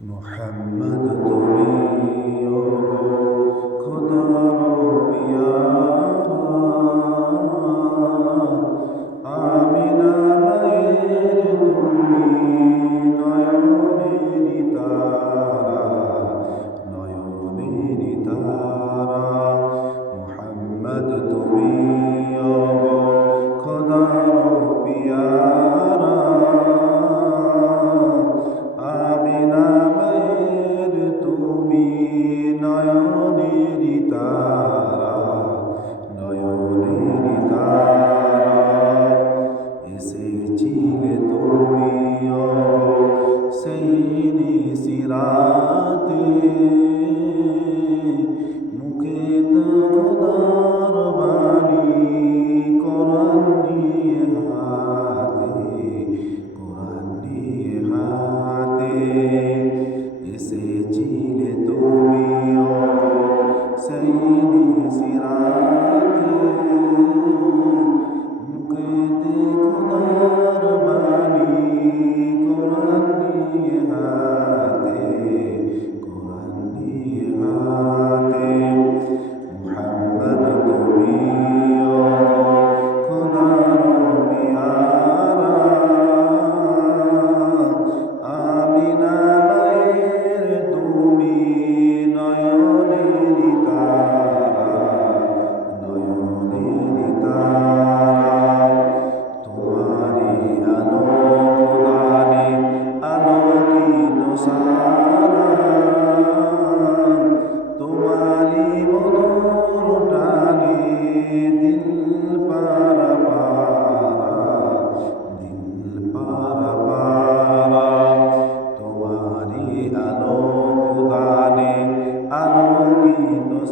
محمد Padre.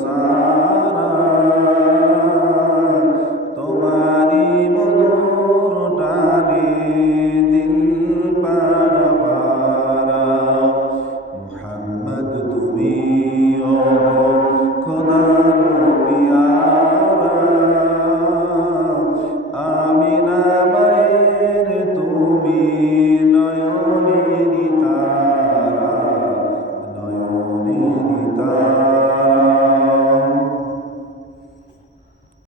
সারা। তোমারি মধুর টানে দিল পারা মোহাম্মদ তুমি ও